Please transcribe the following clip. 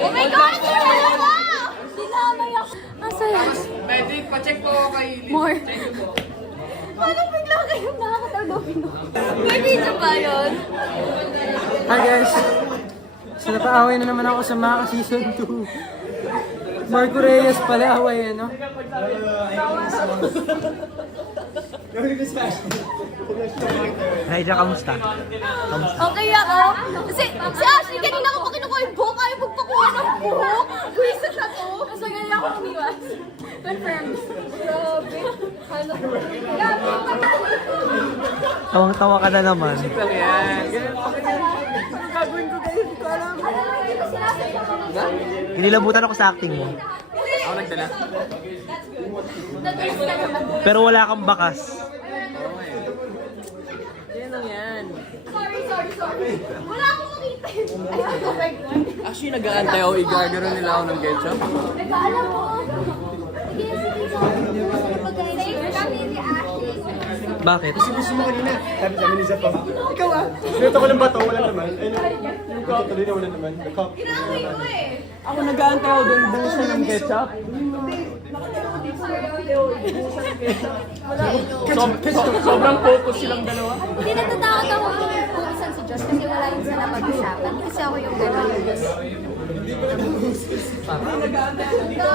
Oh my God! Sinamay ako! Ang saya! Pwede, pa-check po ako kay Lily. More. Thank you po. Paano bigla kayong nakakatagawin? May video ba yun? Hi guys! So napaaway na naman ako sa Maka Season 2. Marco Reyes pala away no? Raija, kamusta? Okay ako. Si Ashley, kanina ko pa kinukuha yung buhok. Ayaw magpakuha ng buhok. Guisit na to. Mas magaling ako umiwas. Confirmed. Grabe. Ano? Tawang-tawa ka na naman. Lang yan. Gagawin ko kayo, hindi ko alam. Ano? Inilabutan ako sa acting mo. Ako nagdala. Pero wala kang bakas. Yan lang yan. Sorry. Wala akong makita yun. Ayaw ko mag-one. Actually, nag-aantay ako. Igagaro nila ako ng ketchup. Nag-aalam mo. Sige, kami ni Ashley. Bakit? Gusto mo kanina. Sabi sa amin ni Zap, ikaw ah. Sinuto ko ng bato, wala naman. Ayun, yung cup, tuloy na wala naman. The cup. Ginamay ko eh. Ako nag-aantay ako doon busa ng ketchup. Sobrang focus silang dalawa. Hindi natatakot ako kung saan si Josh kasi wala yun sa napag-usapan. Kasi ako yung gano'n. Parang nag-aantay ako dito.